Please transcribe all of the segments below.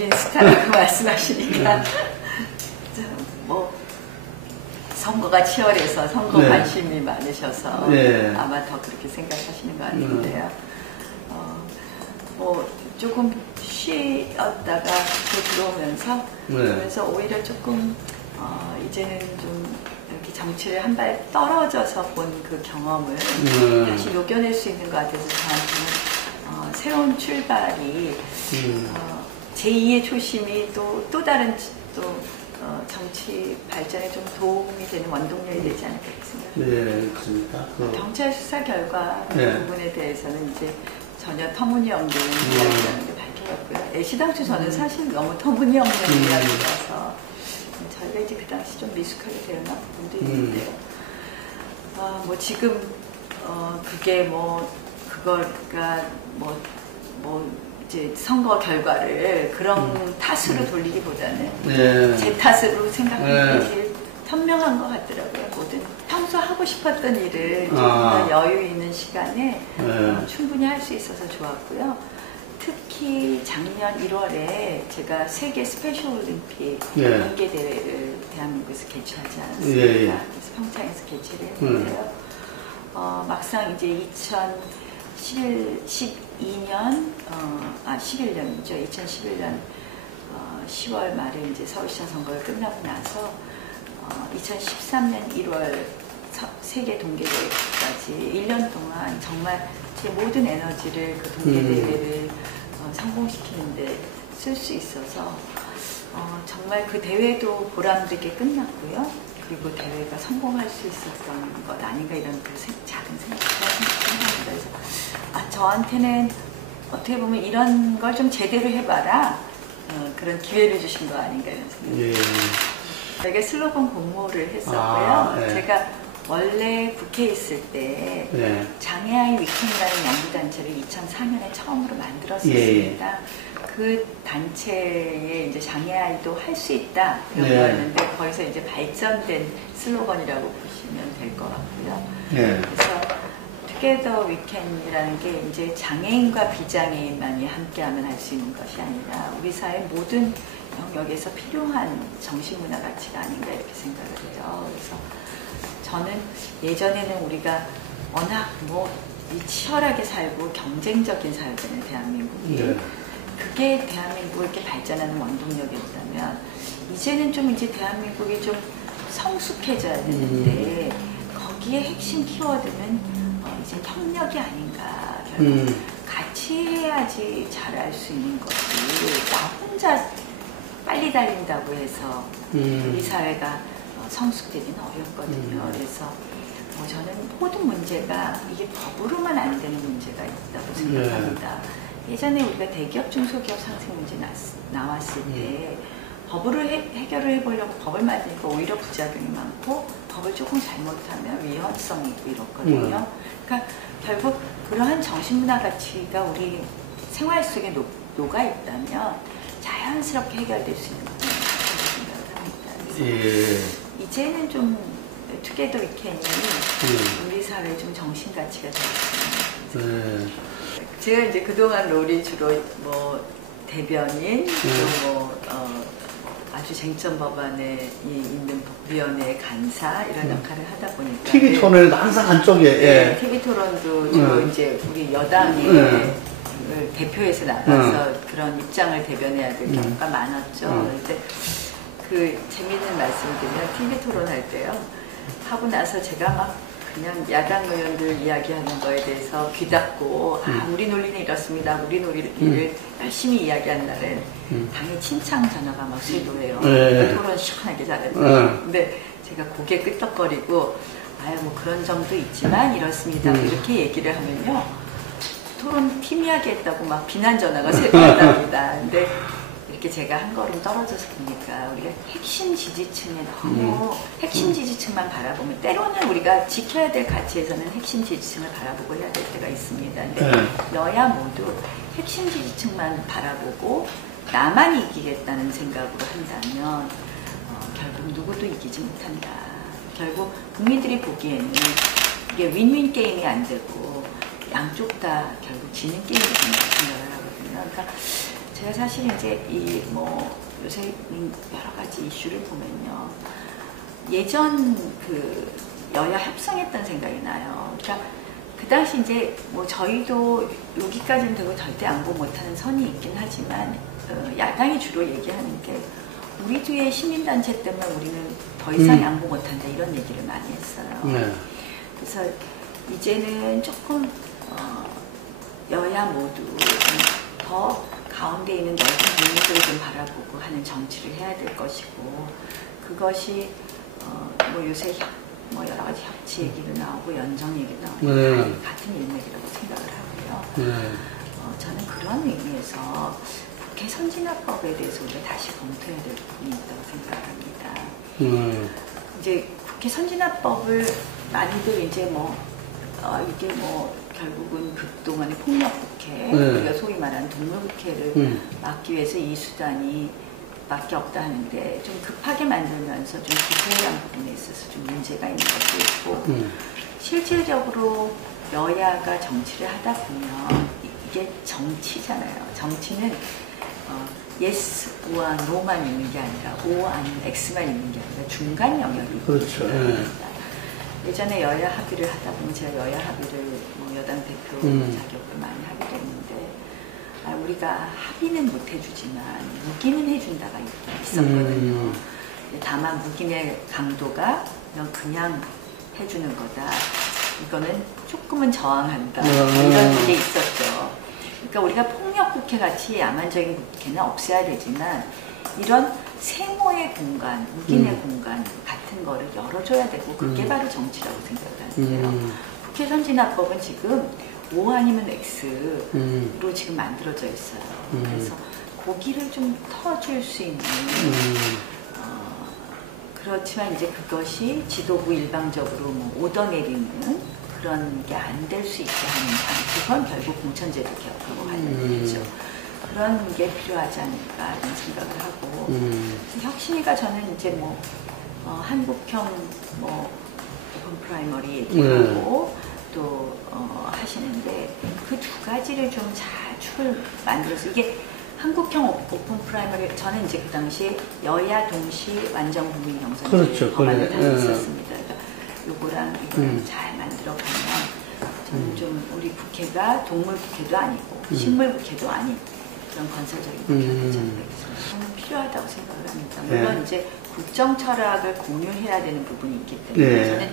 국민 스타라고 말씀하시니까 뭐 선거가 치열해서 선거 네. 관심이 많으셔서 네. 아마 더 그렇게 생각하시는 것 같은데요. 뭐 조금 쉬었다가 또 들어오면서 그러면서 오히려 조금 이제는 좀 이렇게 정치를 한 발 떨어져서 본 그 경험을 다시 녹여낼 수 있는 것 같아서 저한테는 새로운 출발이 제2의 초심이 또 다른 정치 발전에 좀 도움이 되는 원동력이 되지 않을까 생각합니다. 네, 그렇습니까? 경찰 수사 결과 네. 부분에 대해서는 이제 전혀 터무니없는 이야기라는 게 밝혀졌고요. 애시당초 저는 사실 너무 터무니없는 이야기라서 저희가 이제 그 당시 좀 미숙하게 대응한 부분도 있는데요. 뭐 지금 그게 그거가 이제 선거 결과를 그런 탓으로 돌리기보다는 제 탓으로 생각하는 게 제일 현명한 것 같더라고요. 뭐든 평소 하고 싶었던 일을 조금 더 여유 있는 시간에 충분히 할 수 있어서 좋았고요. 특히 작년 1월에 제가 세계 스페셜 올림픽 연계 대회를 대한민국에서 개최하지 않았습니까? 그래서 평창에서 개최를 했는데요. 막상 이제 2011년이죠. 2011년 10월 말에 이제 서울시장 선거가 끝나고 나서 2013년 1월 세계 동계대회까지 1년 동안 정말 제 모든 에너지를 그 동계대회를 성공시키는데 쓸 수 있어서 정말 그 대회도 보람되게 끝났고요. 그리고 대회가 성공할 수 있었던 것 아닌가 이런 그 작은 생각합니다. 그래서 저한테는 어떻게 보면 이런 걸 좀 제대로 해봐라 그런 기회를 주신 거 아닌가 이런 생각이 제가 슬로건 공모를 했었고요. 제가 원래 국회에 있을 때 장애아이 위켄이라는 연구단체를 2004년에 처음으로 만들었었습니다. 그 단체에 이제 장애아이도 할 수 있다 이런 거였는데 거기서 이제 발전된 슬로건이라고 보시면 될 것 같고요. 그래서 Together We Can이라는 게 이제 장애인과 비장애인만이 함께하면 할 수 있는 것이 아니라 우리 사회 모든 영역에서 필요한 정신문화 가치가 아닌가 이렇게 생각을 해요. 그래서 저는 예전에는 우리가 워낙 치열하게 살고 경쟁적인 사회잖아요, 대한민국이. 그게 대한민국을 이렇게 발전하는 원동력이었다면 이제는 좀 이제 대한민국이 좀 성숙해져야 되는데 거기에 핵심 키워드는 이제 협력이 아닌가. 결국 같이 해야지 잘할 수 있는 거지. 나 혼자 빨리 달린다고 해서 우리 사회가 성숙되기는 어렵거든요. 그래서 저는 모든 문제가 이게 법으로만 안 되는 문제가 있다고 생각합니다. 예전에 우리가 대기업, 중소기업 상생 문제 나왔을 때 법으로 해결을 해보려고 법을 만드니까 오히려 부작용이 많고 법을 조금 잘못하면 위헌성이 있고 이렇거든요. 그러니까 결국 그러한 정신문화 가치가 우리 생활 속에 녹아 있다면 자연스럽게 해결될 수 있는 거라고 생각을 합니다. 이제는 좀 투게더 위켄이 우리 사회에 좀 정신 가치가 되었습니다. 제가 이제 그동안 롤이 주로 대변인, 또 아주 쟁점 법안에 있는 위원회 간사 이런 역할을 하다 보니까 TV 토론에도 항상 한쪽에 TV 토론도 주로 이제 우리 여당의 대표해서 나가서 그런 입장을 대변해야 될 경우가 많았죠. 그런데 그 재미있는 말씀을 드리면 TV 토론할 때요. 하고 나서 제가 막 그냥 야당 의원들 이야기하는 거에 대해서 귀 닫고 우리 논리는 이렇습니다. 우리 논리를 열심히 이야기한 날은 당의 칭찬 전화가 막 쇄도해요. 토론 시원하게 잘했죠. 근데 제가 고개 끄덕거리고 뭐 그런 점도 있지만 이렇습니다. 이렇게 얘기를 하면요. 토론 팀이하게 했다고 막 비난 전화가 쇄도한답니다. 근데 이렇게 제가 한 걸음 떨어져서 보니까 우리가 핵심 지지층에 너무 핵심 지지층만 바라보면 때로는 우리가 지켜야 될 가치에서는 핵심 지지층을 바라보고 해야 될 때가 있습니다. 근데 여야 모두 핵심 지지층만 바라보고 나만 이기겠다는 생각으로 한다면 결국 누구도 이기지 못한다. 결국 국민들이 보기에는 이게 윈윈 게임이 안 되고 양쪽 다 결국 지는 게임이 된다고 생각을 하거든요. 그러니까 제가 사실 이제 이 뭐 요새 여러 가지 이슈를 보면요. 예전 그 여야 협상했던 생각이 나요. 그러니까 그 당시 이제 뭐 저희도 여기까지는 되고 절대 양보 못하는 선이 있긴 하지만 야당이 주로 얘기하는 게 우리 뒤에 시민단체 때문에 우리는 더 이상 양보 못한다 이런 얘기를 많이 했어요. 네. 그래서 이제는 조금 여야 모두 더 가운데 있는 넓은 국민들을 좀 바라보고 하는 정치를 해야 될 것이고 그것이 뭐 요새 뭐 여러 가지 협치 얘기도 나오고 연정 얘기도 나오고 같은 일맥이라고 생각을 하고요. 저는 그런 의미에서 국회 선진화법에 대해서 우리가 다시 검토해야 될 부분이 있다고 생각합니다. 이제 국회 선진화법을 많이들 이제 뭐 이게 뭐 결국은 그동안의 폭력국회, 우리가 소위 말하는 동물국회를 막기 위해서 이 수단이 밖에 없다 하는데 좀 급하게 만들면서 좀 구태의한 부분에 있어서 좀 문제가 있는 것도 있고 실질적으로 여야가 정치를 하다 보면 이게 정치잖아요. 정치는 예스와 노만 있는 게 아니라 O 아니면 X만 있는 게 아니라 중간 영역이 그렇죠. 예전에 여야 합의를 하다 보면 제가 여야 합의를 뭐 여당 대표 자격을 많이 하게 됐는데 우리가 합의는 못 해주지만 묵인은 해준다가 있었거든요. 다만 묵인의 강도가 그냥 해주는 거다. 이거는 조금은 저항한다. 이런 게 있었죠. 그러니까 우리가 폭력국회 같이 야만적인 국회는 없애야 되지만 이런 세모의 공간, 묵인의 공간 같은 거를 열어줘야 되고 그게 바로 정치라고 생각을 하는데요. 국회 선진화법은 지금 O 아니면 X로 지금 만들어져 있어요. 그래서 고기를 좀 터줄 수 있는 그렇지만 이제 그것이 지도부 일방적으로 뭐 얻어내리는 그런 게 안 될 수 있게 하는 그건 결국 공천제도 개혁하고 관련되죠. 그런 게 필요하지 않을까 이런 생각을 하고 혁신위가 저는 이제 뭐 한국형 뭐 오픈 프라이머리 얘기하고 또 하시는데 그 두 가지를 좀 잘 축을 만들어서 이게 한국형 오픈 프라이머리 저는 이제 그 당시에 여야 동시 완전 국민 경선 그렇죠. 법안을 하고 있었습니다. 그러니까 요거랑 이거랑 잘 만들어 가면 저는 좀 우리 국회가 동물 국회도 아니고 식물 국회도 아닌 그런 건설적인 국회가 되지 않겠습니까? 저는 필요하다고 생각을 합니다. 물론 이제 국정 철학을 공유해야 되는 부분이 있기 때문에 저는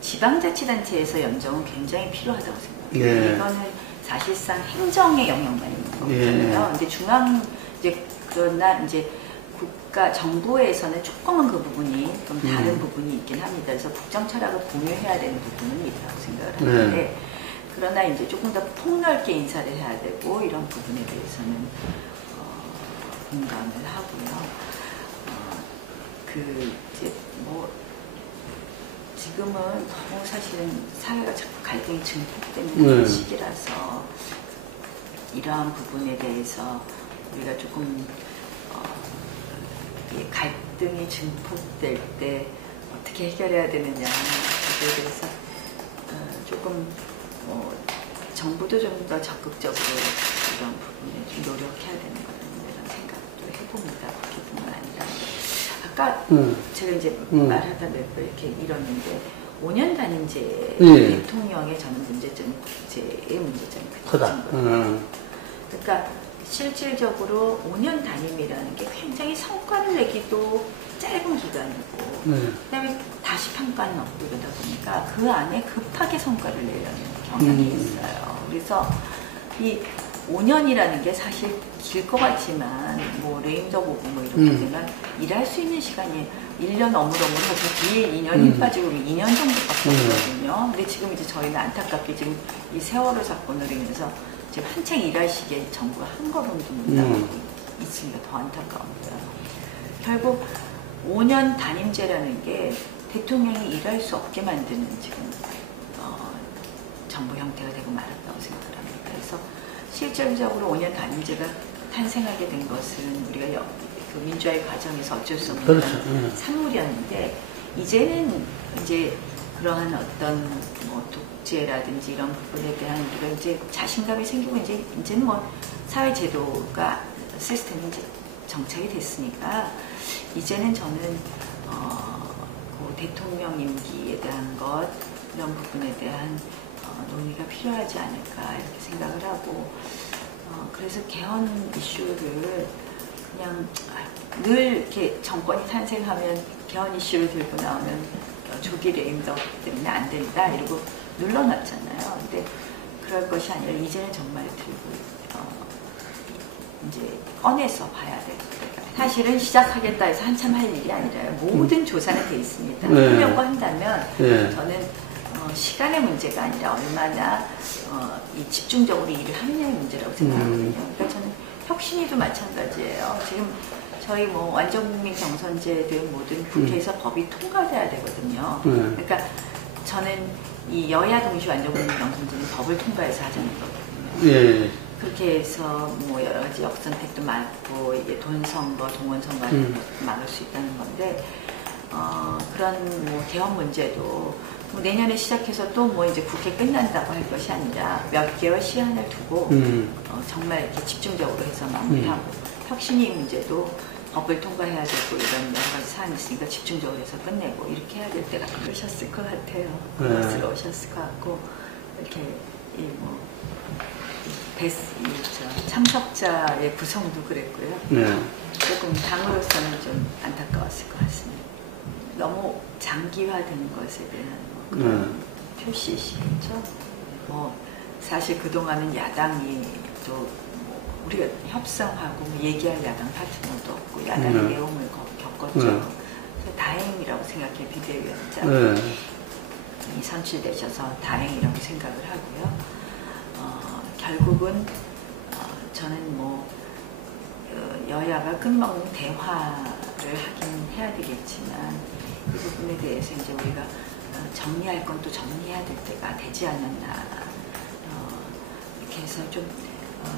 지방자치단체에서 연정은 굉장히 필요하다고 생각해요. 이거는 사실상 행정의 영역만 있는 거거든요. 근데 중앙 이제 그러나 이제 국가 정부에서는 조금은 그 부분이 좀 다른 부분이 있긴 합니다. 그래서 국정 철학을 공유해야 되는 부분은 있다고 생각을 하는데 그러나 이제 조금 더 폭넓게 인사를 해야 되고 이런 부분에 대해서는 공감을 하고요. 그 이제 뭐 지금은 너무 사실은 사회가 자꾸 갈등이 증폭되는 시기라서 이러한 부분에 대해서 우리가 조금 갈등이 증폭될 때 어떻게 해결해야 되느냐 그거에 대해서 조금 정부도 좀 더 적극적으로 이런 부분에 좀 노력해야 되는 거라는 이런 생각도 해봅니다. 그뿐만 아니라 아까 제가 이제 말하다 이렇게 이러는데 5년 단임제 대통령의 저는 문제점이 국제의 문제점이 크다. 그러니까 실질적으로 5년 단임이라는 게 굉장히 성과를 내기도 짧은 기간이고 그다음에 다시 평가는 없고 이러다 보니까 그 안에 급하게 성과를 내려는 경향이 있어요. 그래서 이 5년이라는 게 사실 길 것 같지만 뭐 레임도 보고 뭐 이렇게 되면 일할 수 있는 시간이 1년 어물어물하고 그 뒤에 2년 힘 빠지고 2년 정도밖에 없거든요. 근데 지금 이제 저희는 안타깝게 지금 이 세월호 사건으로 인해서 지금 한창 일할 시기에 정부가 한 걸음도 못 나가고 있으니까 더 안타까운데요. 결국 5년 단임제라는 게 대통령이 일할 수 없게 만드는 지금 정부 형태가 되고 말았다고 생각을 합니다. 그래서 실질적으로 5년 단임제가 탄생하게 된 것은 우리가 그 민주화의 과정에서 어쩔 수 없는 산물이었는데 이제는 이제 그러한 어떤 뭐 독재라든지 이런 부분에 대한 우리가 이제 자신감이 생기고 이제는 뭐 사회 제도가 시스템이 이제 정착이 됐으니까 이제는 저는 그 대통령 임기에 대한 것 이런 부분에 대한 논의가 필요하지 않을까 이렇게 생각을 하고 그래서 개헌 이슈를 그냥 늘 이렇게 정권이 탄생하면 개헌 이슈를 들고 나오면 조기 레임덕 때문에 안 된다 이러고 눌러놨잖아요. 근데 그럴 것이 아니라 이제는 정말 들고 이제 꺼내서 봐야 될 때가 사실은 시작하겠다 해서 한참 할 일이 아니라요. 모든 조사는 돼 있습니다. 하려고 한다면 저는 시간의 문제가 아니라 얼마나 이 집중적으로 일을 하느냐의 문제라고 생각하거든요. 그러니까 저는 혁신위도 마찬가지예요. 지금 저희 뭐 완전국민 경선제든 뭐든 국회에서 법이 통과돼야 되거든요. 그러니까 저는 이 여야 동시 완전국민 경선제는 법을 통과해서 하자는 거거든요. 그렇게 해서 뭐 여러 가지 역선택도 막고 이게 돈선거, 동원선거 같은 것도 막을 수 있다는 건데 그런 뭐 개헌 문제도 뭐 내년에 시작해서 또 뭐 이제 국회 끝난다고 할 것이 아니라 몇 개월 시한을 두고 정말 이렇게 집중적으로 해서 마무리하고 혁신위 문제도 법을 통과해야 되고 이런 여러 가지 사안이 있으니까 집중적으로 해서 끝내고 이렇게 해야 될 때가 그러셨을 것 같아요. 고맙스러우셨을 것 같고 이렇게 참석자의 구성도 그랬고요. 조금 당으로서는 좀 안타까웠을 것 같습니다. 너무 장기화된 것에 대한 그런 표시시죠. 뭐 사실 그동안은 야당이 또 우리가 협상하고 얘기할 야당 파트너도 없고 야당의 내용을 겪었죠. 그래서 다행이라고 생각해요. 비대위원장 이 선출되셔서 다행이라고 생각을 하고요. 결국은 저는 뭐 여야가 끝먹는 대화를 하긴 해야 되겠지만 이 부분에 대해서 이제 우리가 정리할 건 또 정리해야 될 때가 되지 않았나 이렇게 해서 좀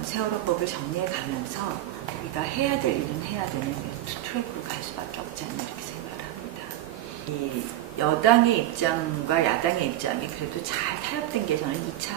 세월호법을 정리해 가면서 우리가 해야 될 일은 해야 되는 트랙으로 갈 수밖에 없지 않나 이렇게 생각을 합니다. 이 여당의 입장과 야당의 입장이 그래도 잘 타협된 게 저는 2차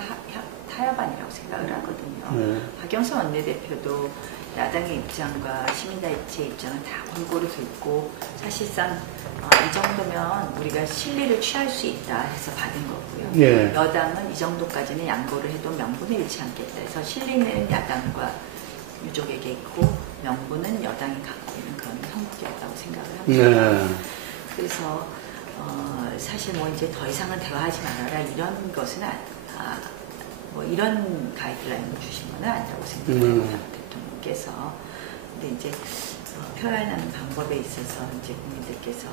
타협안이라고 생각을 하거든요. 박영선 원내대표도 야당의 입장과 시민단체 입장은 다 골고루 듣고 사실상 이 정도면 우리가 실리를 취할 수 있다 해서 받은 거고요. 여당은 이 정도까지는 양보를 해도 명분을 잃지 않겠다 해서 실리는 야당과 유족에게 있고 명분은 여당이 갖고 있는 그런 형국이었다고 생각을 합니다. 그래서 사실 뭐 이제 더 이상은 대화하지 말아라 이런 것은 뭐 이런 가이드라인을 주신 건 아니라고 생각합니다. 대통령께서. 근데 이제 표현하는 방법에 있어서 이제 국민들께서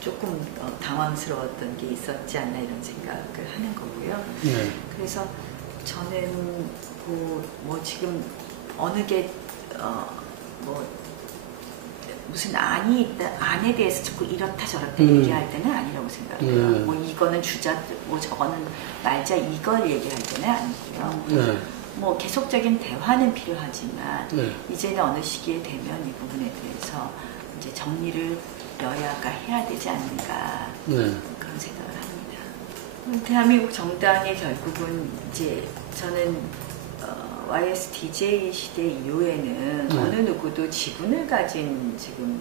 조금 당황스러웠던 게 있었지 않나 이런 생각을 하는 거고요. 그래서 저는 뭐 지금 어느 게 뭐 무슨 안이 있다, 안에 대해서 자꾸 이렇다 저렇다 얘기할 때는 아니라고 생각해요. 뭐 이거는 주자, 뭐 저거는 말자 이걸 얘기할 때는 아니고요. 뭐 계속적인 대화는 필요하지만 이제는 어느 시기에 되면 이 부분에 대해서 이제 정리를 여야가 해야 되지 않는가 그런 생각을 합니다. 대한민국 정당이 결국은 이제 저는 YSDJ 시대 이후에는 어느 누구도 지분을 가진 지금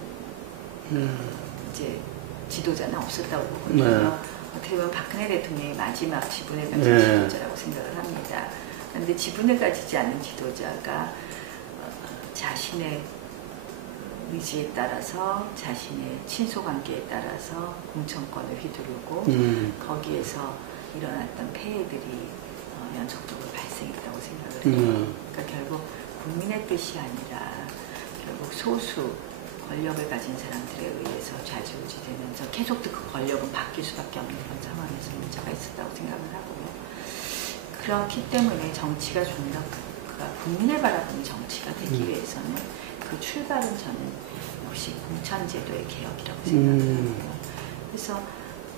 이제 지도자는 없었다고 보거든요. 어떻게 보면 박근혜 대통령이 마지막 지분을 가진 지도자라고 생각을 합니다. 그런데 지분을 가지지 않는 지도자가 자신의 의지에 따라서 자신의 친소관계에 따라서 공천권을 휘두르고 거기에서 일어났던 폐해들이 연속적으로 발생했다고 생각을 해요. 그러니까 결국 국민의 뜻이 아니라 결국 소수 권력을 가진 사람들에 의해서 좌지우지되면서 계속도 그 권력은 바뀔 수밖에 없는 그런 상황에서 문제가 있었다고 생각을 하고요. 그렇기 때문에 정치가 좀 더 국민을 바라보는 정치가 되기 위해서는 그 출발은 저는 역시 공천제도의 개혁이라고 생각합니다. 그래서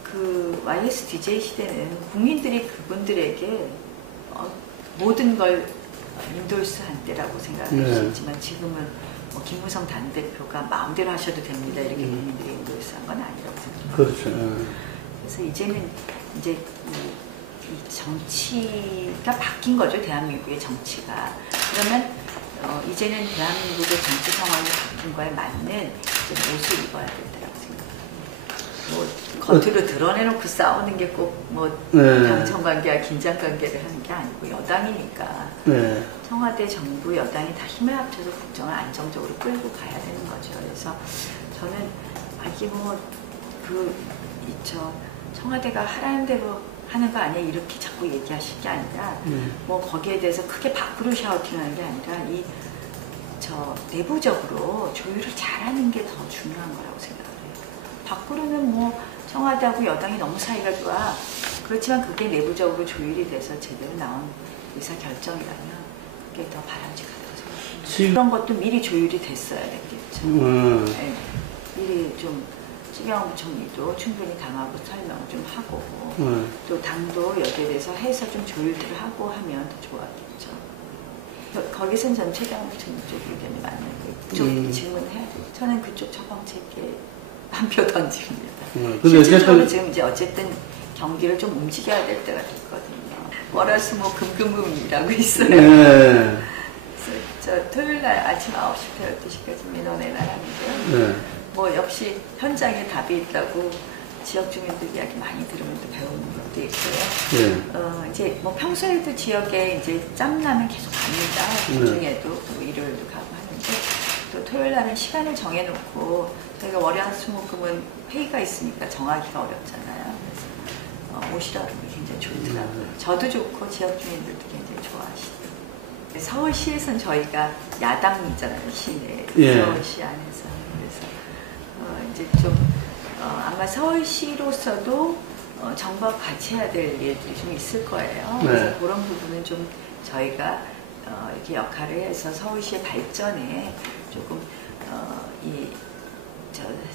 그 YSDJ 시대는 국민들이 그분들에게 모든 걸 인도스한 때라고 생각할 수 있지만 지금은 뭐 김무성 당대표가 마음대로 하셔도 됩니다 이렇게 국민들이 인도스한 건 아니라고 생각합니다. 그렇죠. 그래서 이제는 이제 이 정치가 바뀐 거죠. 대한민국의 정치가. 그러면 이제는 대한민국의 정치 상황이 바뀐 거에 맞는 이제 옷을 입어야 된다고 생각합니다. 뭐 겉으로 드러내놓고 싸우는 게 꼭 뭐 당청관계와 긴장관계를 하는 게 아니고 여당이니까 네. 청와대 정부 여당이 다 힘을 합쳐서 국정을 안정적으로 끌고 가야 되는 거죠. 그래서 저는 이게 청와대가 하라는 대로 하는 거 아니야 이렇게 자꾸 얘기하실 게 아니라 뭐 거기에 대해서 크게 밖으로 샤우팅하는 게 아니라 내부적으로 조율을 잘하는 게 더 중요한 거라고 생각을 해요. 밖으로는 뭐 청와대하고 여당이 너무 사이가 좋아. 그렇지만 그게 내부적으로 조율이 돼서 제대로 나온 의사 결정이라면 그게 더 바람직하다고 생각합니다. 그런 것도 미리 조율이 됐어야 됐겠죠. 네. 미리 좀 추경호 부총리도 충분히 당하고 설명을 좀 하고 또 당도 여기에 대해서 해서 좀 조율들을 하고 하면 더 좋았겠죠. 거기선 전 최경호 부총리 쪽 의견이 맞는 거 질문해야 돼요. 저는 그쪽 처방책에 한 표 던집니다. 실질적으로 지금 이제 어쨌든 경기를 좀 움직여야 될 때가 됐거든요. 월화수목 금금금이라고 있어요. 그래서 저 토요일 날 아침 9시부터 12시까지 민원회를 하는데요. 뭐 역시 현장에 답이 있다고 지역 주민들 이야기 많이 들으면 또 배우는 것도 있고요. 이제 뭐 평소에도 지역에 이제 짬나면 계속 갑니다. 주중에도 또 일요일도 가고 하는데 또 토요일 날은 시간을 정해놓고 저희가 월화수목금은 회의가 있으니까 정하기가 어렵잖아요. 그래서 오시라고 굉장히 좋더라고요. 저도 좋고 지역 주민들도 굉장히 좋아하시더라고요. 서울시에서는 저희가 야당이잖아요. 시내 서울시 안에서. 그래서 이제 좀 아마 서울시로서도 정부와 같이 해야 될 일들이 좀 있을 거예요. 그래서 그런 부분은 좀 저희가 이렇게 역할을 해서 서울시의 발전에 조금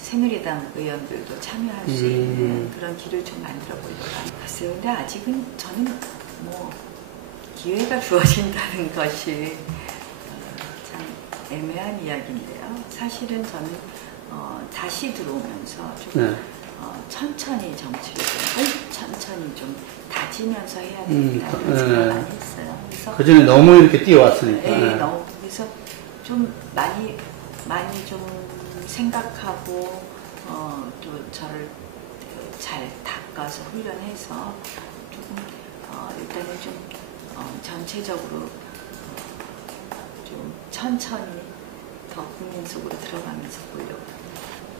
새누리당 의원들도 참여할 수 있는 그런 길을 좀 만들어 보려고 봤어요. 근데 아직은 저는 뭐 기회가 주어진다는 것이 참 애매한 이야기인데요. 사실은 저는 다시 들어오면서 좀 천천히 정치를 천천히 좀 다지면서 해야 된다는 생각을 많이 했어요. 그래서 그전에 너무 이렇게 뛰어왔으니까. 네, 너무 그래서 좀 많이 좀 생각하고 또 저를 잘 닦아서 훈련해서 조금 일단은 좀 전체적으로 좀 천천히 더 국민 속으로 들어가면서 보려고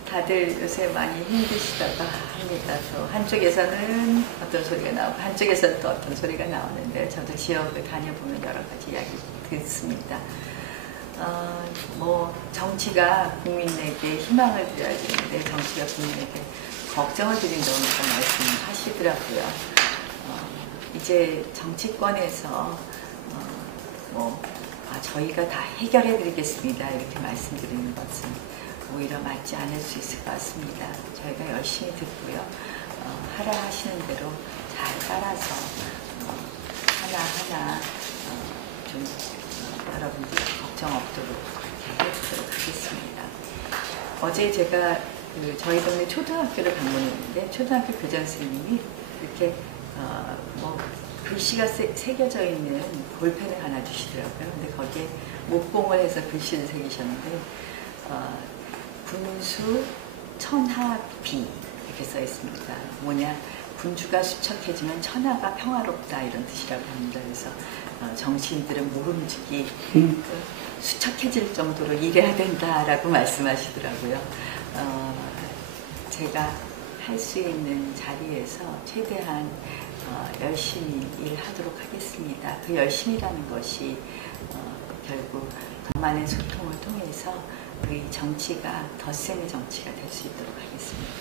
다들 요새 많이 힘드시다고 합니다. 또 한쪽에서는 어떤 소리가 나오고 한쪽에서는 또 어떤 소리가 나오는데 저도 지역을 다녀보면 여러 가지 이야기 듣습니다. 뭐 정치가 국민에게 희망을 드려야 되는데 정치가 국민에게 걱정을 드린다고 말씀하시더라고요. 이제 정치권에서 저희가 다 해결해 드리겠습니다 이렇게 말씀드리는 것은 오히려 맞지 않을 수 있을 것 같습니다. 저희가 열심히 듣고요. 하라 하시는 대로 잘 따라서 하나하나 좀 여러분들 걱정 없도록 그렇게 해보도록 하겠습니다. 어제 제가 저희 동네 초등학교를 방문했는데 초등학교 교장 선생님이 이렇게 글씨가 새겨져 있는 볼펜을 하나 주시더라고요. 근데 거기에 목공을 해서 글씨를 새기셨는데 군수 천하비 이렇게 써 있습니다. 뭐냐 군주가 수척해지면 천하가 평화롭다 이런 뜻이라고 합니다. 그래서 정치인들은 모름지기 수척해질 정도로 일해야 된다라고 말씀하시더라고요. 제가 할 수 있는 자리에서 최대한 열심히 일하도록 하겠습니다. 그 열심이라는 것이 결국 더 많은 소통을 통해서 우리 정치가 덧셈의 정치가 될 수 있도록 하겠습니다.